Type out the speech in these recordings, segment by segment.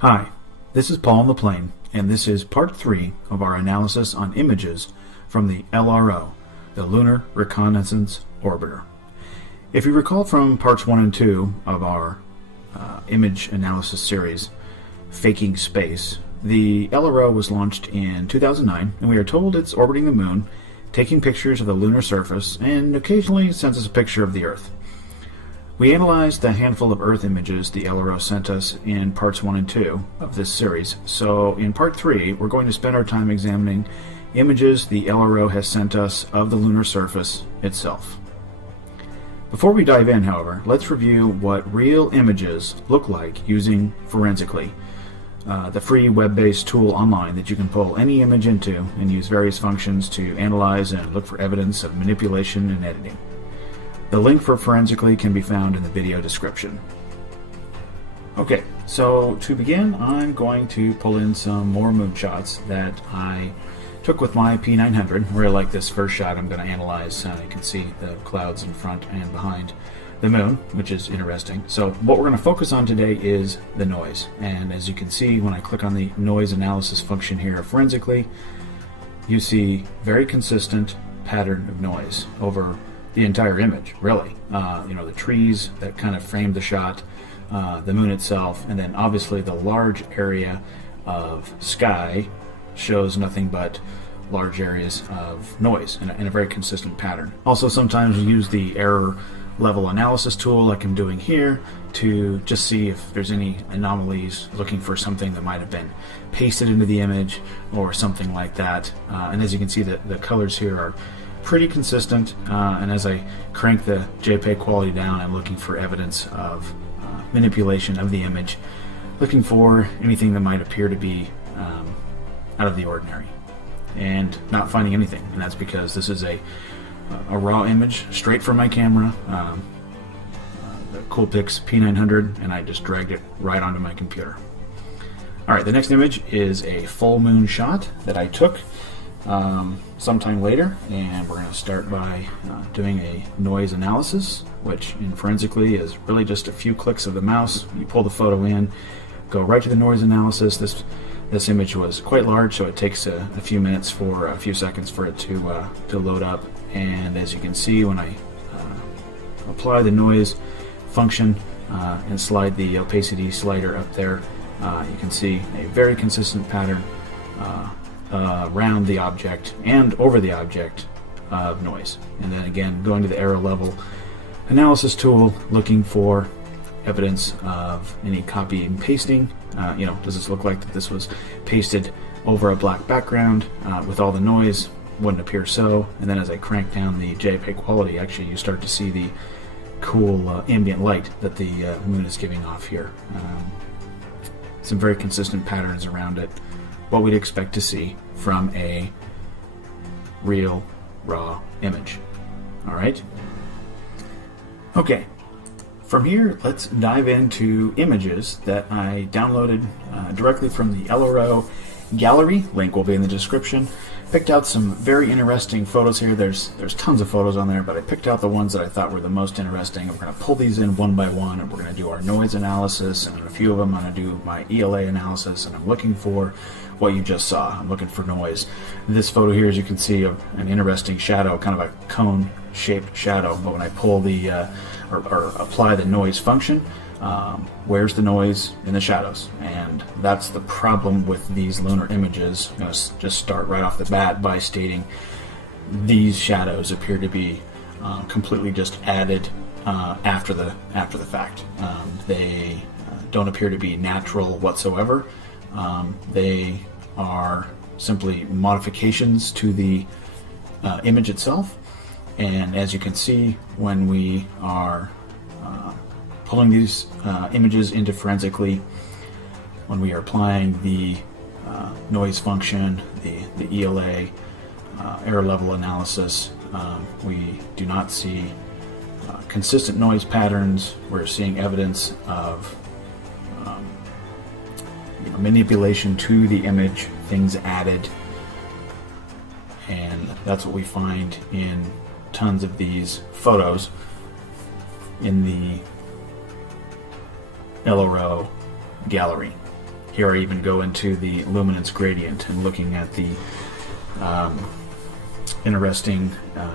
Hi, this is Paul on the plane, and this is part 3 of our analysis on images from the LRO, the Lunar Reconnaissance Orbiter. If you recall from parts 1 and 2 of our image analysis series, Faking Space, the LRO was launched in 2009, and we are told it's orbiting the moon, taking pictures of the lunar surface, and occasionally sends us a picture of the Earth. We analyzed the handful of Earth images the LRO sent us in parts 1 and 2 of this series, so in part 3 we're going to spend our time examining images the LRO has sent us of the lunar surface itself. Before we dive in, however, let's review what real images look like using Forensically, the free web-based tool online that you can pull any image into and use various functions to analyze and look for evidence of manipulation and editing. The link for Forensically can be found in the video description. Okay, so to begin, I'm going to pull in some more moonshots that I took with my P900. Really like this first shot I'm going to analyze. You can see the clouds in front and behind the moon, which is interesting. So what we're going to focus on today is the noise. And as you can see, when I click on the noise analysis function here Forensically, you see very consistent pattern of noise over the entire image, really. The trees that kind of frame the shot, the moon itself, and then obviously the large area of sky shows nothing but large areas of noise in a very consistent pattern. Also, sometimes we use the error level analysis tool like I'm doing here to just see if there's any anomalies, looking for something that might have been pasted into the image or something like that. And as you can see, the colors here are pretty consistent, and as I crank the JPEG quality down, I'm looking for evidence of manipulation of the image, looking for anything that might appear to be out of the ordinary, and not finding anything. And that's because this is a raw image straight from my camera, the Coolpix P900, and I just dragged it right onto my computer. Alright, the next image is a full moon shot that I took sometime later, and we're going to start by doing a noise analysis, which in Forensically is really just a few clicks of the mouse. You pull the photo in, go right to the noise analysis. This image was quite large, so it takes a few minutes for a few seconds for it to load up. And as you can see, when I apply the noise function and slide the opacity slider up there, you can see a very consistent pattern around the object and over the object of noise. And then again, going to the error level analysis tool, looking for evidence of any copy and pasting. Does this look like that this was pasted over a black background with all the noise? Wouldn't appear so. And then as I crank down the JPEG quality, actually you start to see the cool ambient light that the moon is giving off here. Some very consistent patterns around it, what we'd expect to see from a real raw image. Alright? Okay, from here let's dive into images that I downloaded directly from the LRO gallery. Link will be in the description. Picked out some very interesting photos here. There's tons of photos on there, but I picked out the ones that I thought were the most interesting. We're going to pull these in one by one, and we're going to do our noise analysis, and in a few of them I'm going to do my ELA analysis, and I'm looking for what you just saw. I'm looking for noise. This photo here, as you can see, an interesting shadow, kind of a cone-shaped shadow, but when I pull the or apply the noise function, where's the noise in the shadows? And that's the problem with these lunar images. I'm going to just start right off the bat by stating these shadows appear to be completely just added after the fact. They don't appear to be natural whatsoever. They are simply modifications to the image itself. And as you can see, when we are pulling these images into Forensically, when we are applying the noise function, the ELA, error level analysis, we do not see consistent noise patterns. We're seeing evidence of manipulation to the image, things added, and that's what we find in tons of these photos in the LRO gallery. Here I even go into the luminance gradient and looking at the interesting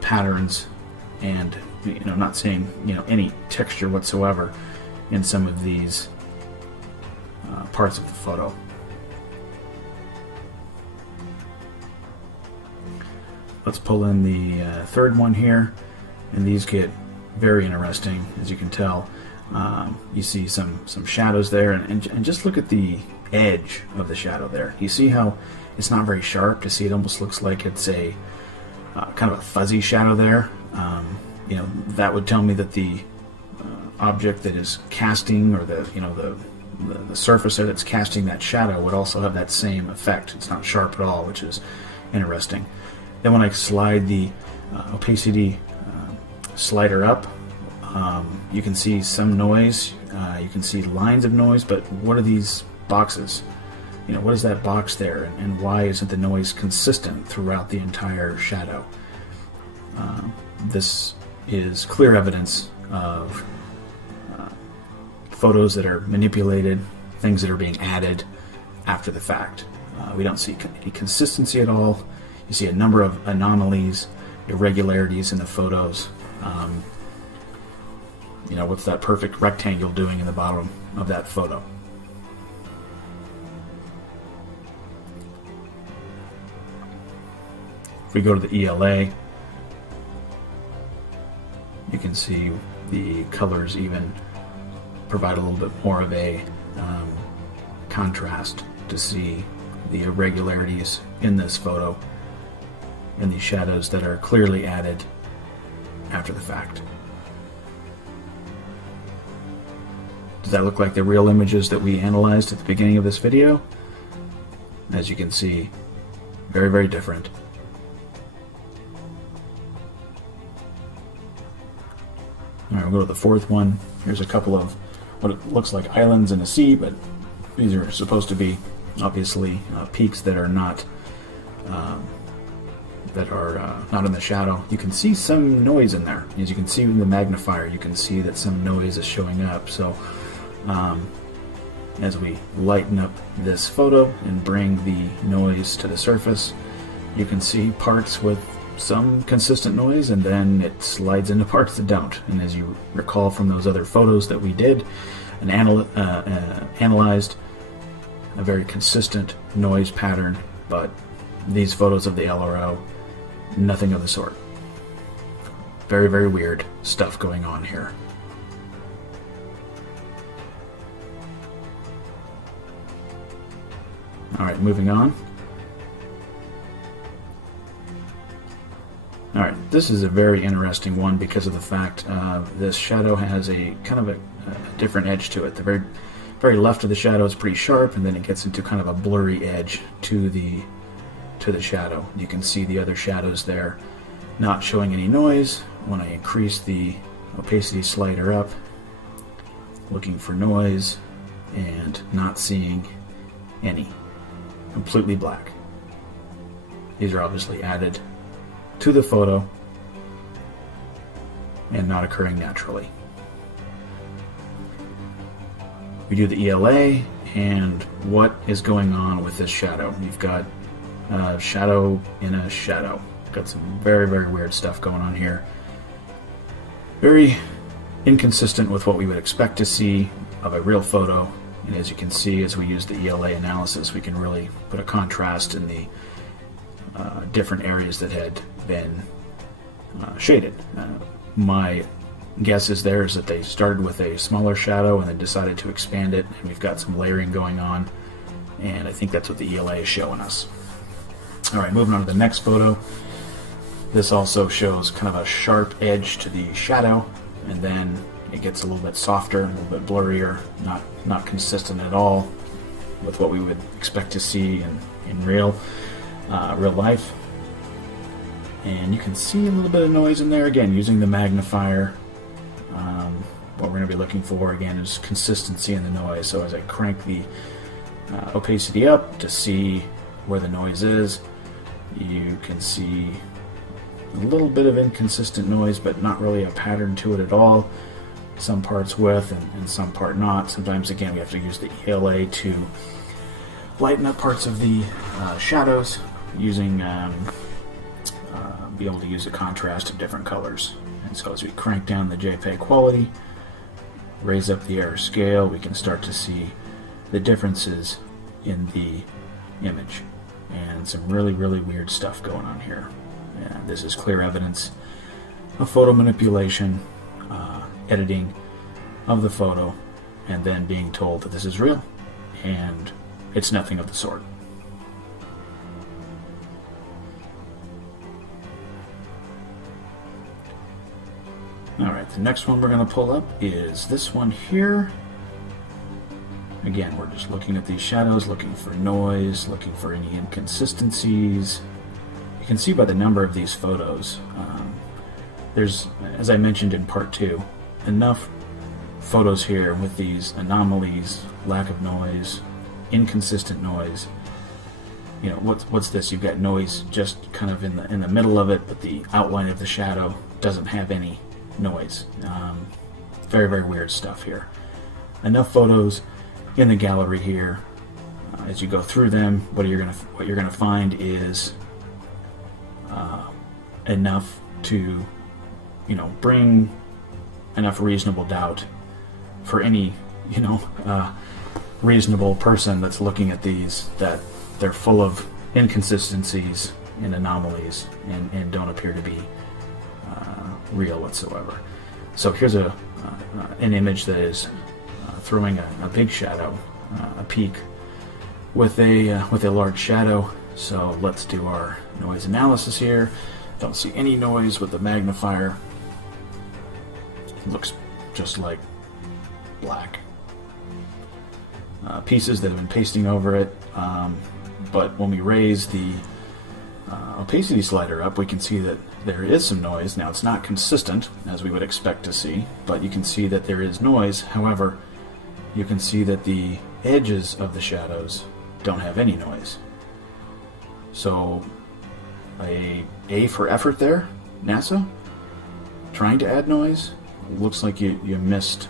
patterns, and not seeing any texture whatsoever in some of these parts of the photo. Let's pull in the third one here, and these get very interesting. As you can tell, you see some shadows there, and just look at the edge of the shadow there. You see how it's not very sharp. To see, it almost looks like it's a kind of a fuzzy shadow there. That would tell me that the object that is casting, or the surface there that's casting that shadow, would also have that same effect. It's not sharp at all, which is interesting. Then when I slide the opacity slider up, you can see some noise. You can see lines of noise, but what are these boxes? What is that box there, and why isn't the noise consistent throughout the entire shadow? This is clear evidence of photos that are manipulated, things that are being added after the fact. We don't see any consistency at all. You see a number of anomalies, irregularities in the photos. What's that perfect rectangle doing in the bottom of that photo? If we go to the ELA, you can see the colors even provide a little bit more of a contrast to see the irregularities in this photo and the shadows that are clearly added after the fact. Does that look like the real images that we analyzed at the beginning of this video? As you can see, very, very different. Alright, we'll go to the fourth one. Here's a couple of what it looks like islands in a sea, but these are supposed to be obviously peaks that are not in the shadow. You can see some noise in there. As you can see in the magnifier, you can see that some noise is showing up. So as we lighten up this photo and bring the noise to the surface, you can see parts with some consistent noise, and then it slides into parts that don't. And as you recall from those other photos that we did and analyzed, a very consistent noise pattern, but these photos of the LRO, nothing of the sort. Very, very weird stuff going on here. Alright, moving on. Alright, this is a very interesting one because of the fact this shadow has a kind of a different edge to it. The very, very left of the shadow is pretty sharp, and then it gets into kind of a blurry edge to the shadow. You can see the other shadows there not showing any noise. When I increase the opacity slider up, looking for noise, and not seeing any. Completely black. These are obviously added to the photo and not occurring naturally. We do the ELA, and what is going on with this shadow? You've got a shadow in a shadow. Got some very, very weird stuff going on here. Very inconsistent with what we would expect to see of a real photo. And as you can see, as we use the ELA analysis, we can really put a contrast in the different areas that had been shaded. My guess is that they started with a smaller shadow and then decided to expand it, and we've got some layering going on, and I think that's what the ELA is showing us. Alright, moving on to the next photo. This also shows kind of a sharp edge to the shadow, and then it gets a little bit softer, a little bit blurrier, not consistent at all with what we would expect to see in real life. And you can see a little bit of noise in there, again, using the magnifier. What we're going to be looking for, again, is consistency in the noise. So as I crank the opacity up to see where the noise is, you can see a little bit of inconsistent noise, but not really a pattern to it at all. Some parts with and some part not. Sometimes, again, we have to use the ELA to lighten up parts of the shadows using be able to use a contrast of different colors. And so as we crank down the JPEG quality, raise up the error scale, we can start to see the differences in the image and some really weird stuff going on here. And this is clear evidence of photo manipulation, editing of the photo, and then being told that this is real, and it's nothing of the sort. Alright, the next one we're going to pull up is this one here. Again, we're just looking at these shadows, looking for noise, looking for any inconsistencies. You can see by the number of these photos, there's, as I mentioned in part 2, enough photos here with these anomalies, lack of noise, inconsistent noise. You know, what's this? You've got noise just kind of in the middle of it, but the outline of the shadow doesn't have any noise. Very weird stuff here. Enough photos in the gallery here. As you go through them, what you're gonna find is enough to, bring enough reasonable doubt for any, reasonable person that's looking at these, that they're full of inconsistencies and anomalies and don't appear to be real whatsoever. So here's an image that is throwing a big shadow, a peak with a large shadow. So let's do our noise analysis here. Don't see any noise with the magnifier. It looks just like black pieces that have been pasting over it. But when we raise the opacity slider up, we can see that there is some noise. Now, it's not consistent, as we would expect to see, but you can see that there is noise. However, you can see that the edges of the shadows don't have any noise. So, A for effort there, NASA, trying to add noise. Looks like you missed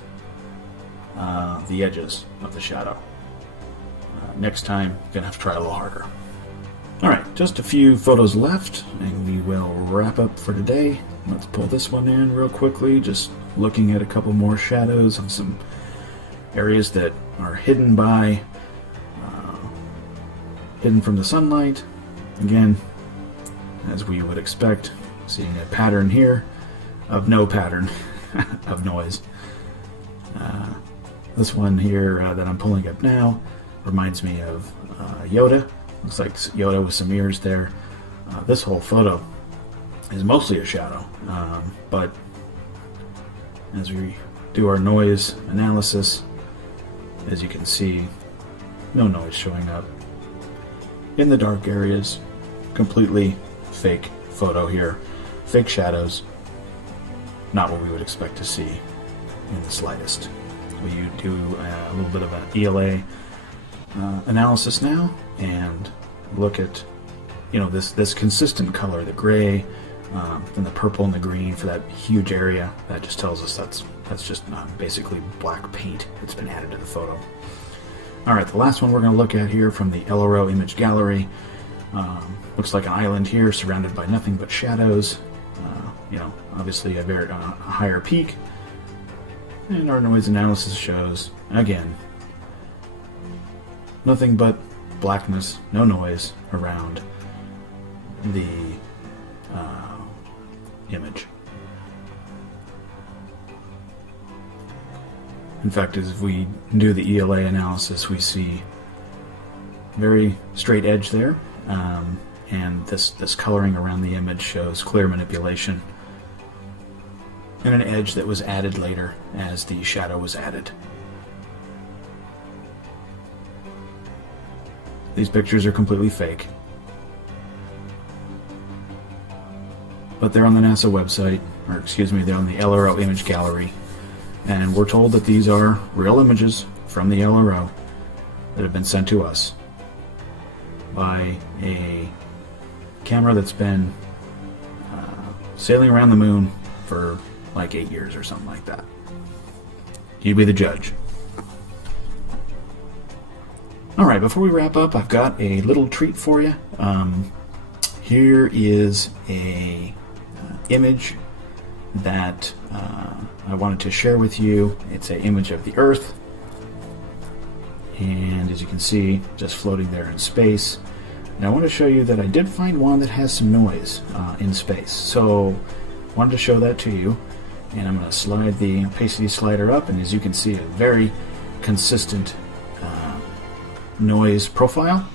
the edges of the shadow. Next time, you're going to have to try a little harder. Alright, just a few photos left, and we will wrap up for today. Let's pull this one in real quickly, just looking at a couple more shadows of some areas that are hidden from the sunlight. Again, as we would expect, seeing a pattern here of no pattern of noise. This one here that I'm pulling up now reminds me of Yoda. Looks like Yoda with some ears there. This whole photo is mostly a shadow, but as we do our noise analysis, as you can see, no noise showing up in the dark areas. Completely fake photo here, fake shadows, not what we would expect to see in the slightest. We do a little bit of an ELA analysis now and look at this consistent color, the gray and the purple and the green for that huge area. That just tells us that's just basically black paint that's been added to the photo. Alright, the last one we're going to look at here from the LRO image gallery. Looks like an island here surrounded by nothing but shadows. Obviously a very higher peak. And our noise analysis shows, again, nothing but blackness, no noise around the image. In fact, as we do the ELA analysis, we see very straight edge there, and this coloring around the image shows clear manipulation, and an edge that was added later as the shadow was added. These pictures are completely fake, but they're on the NASA website, or excuse me, they're on the LRO image gallery, and we're told that these are real images from the LRO that have been sent to us by a camera that's been sailing around the moon for like 8 years or something like that. You be the judge. Alright, before we wrap up, I've got a little treat for you. Here is a image that I wanted to share with you. It's an image of the Earth, and as you can see, just floating there in space. Now I want to show you that I did find one that has some noise in space, so I wanted to show that to you. And I'm going to slide the opacity slider up, and as you can see, a very consistent noise profile.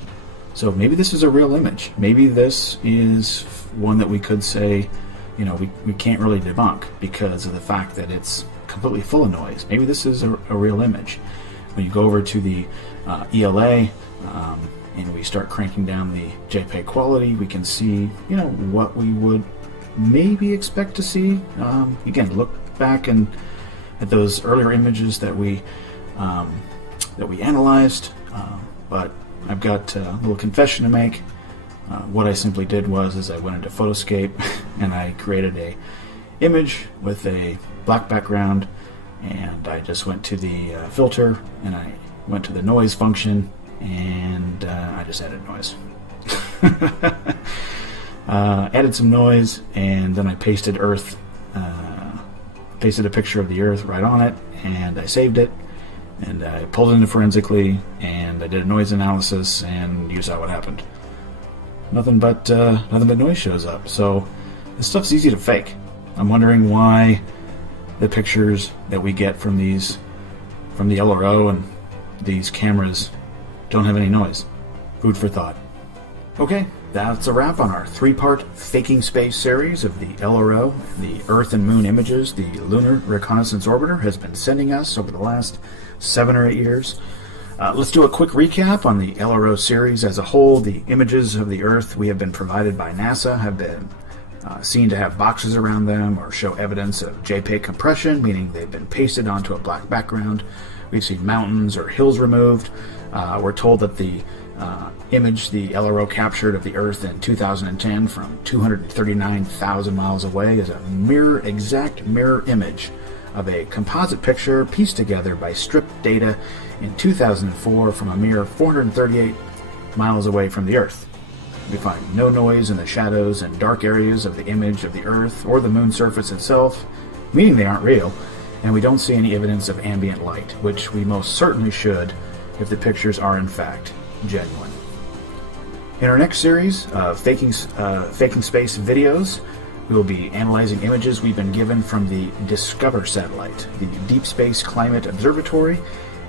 So maybe this is a real image. Maybe this is one that we could say, you know, we can't really debunk because of the fact that it's completely full of noise. Maybe this is a real image. When you go over to the ELA and we start cranking down the JPEG quality, we can see, you know, what we would maybe expect to see. Again, look back at those earlier images that we analyzed. But I've got a little confession to make. What I simply did was I went into Photoscape and I created a image with a black background, and I just went to the filter and I went to the noise function, and I just added noise. Added some noise, and then I pasted Earth, pasted a picture of the Earth right on it, and I saved it, and I pulled it into forensically, and I did a noise analysis, and you saw what happened. Nothing but noise shows up. So this stuff's easy to fake. I'm wondering why the pictures that we get from the LRO and these cameras don't have any noise. Food for thought. Okay, that's a wrap on our 3-part Faking Space series of the LRO, the Earth and Moon images the Lunar Reconnaissance Orbiter has been sending us over the last 7 or 8 years. Let's do a quick recap on the LRO series as a whole. The images of the Earth we have been provided by NASA have been seen to have boxes around them or show evidence of JPEG compression, meaning they've been pasted onto a black background. We've seen mountains or hills removed. We're told that the image the LRO captured of the Earth in 2010 from 239,000 miles away is a exact mirror image of a composite picture pieced together by stripped data in 2004 from a mere 438 miles away from the Earth. We find no noise in the shadows and dark areas of the image of the Earth or the moon surface itself, meaning they aren't real, and we don't see any evidence of ambient light, which we most certainly should if the pictures are in fact genuine. In our next series of Faking Space videos, we will be analyzing images we've been given from the Discover satellite, the Deep Space Climate Observatory,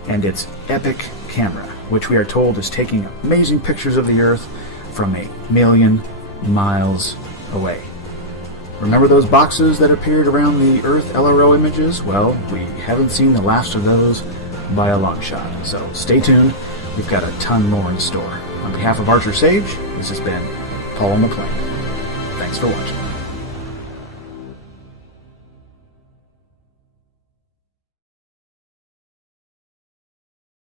and its EPIC camera, which we are told is taking amazing pictures of the Earth from 1,000,000 miles away. Remember those boxes that appeared around the Earth LRO images? Well, we haven't seen the last of those by a long shot, so stay tuned. We've got a ton more in store. On behalf of Archer Sage, this has been Paul on the Plane. Thanks for watching.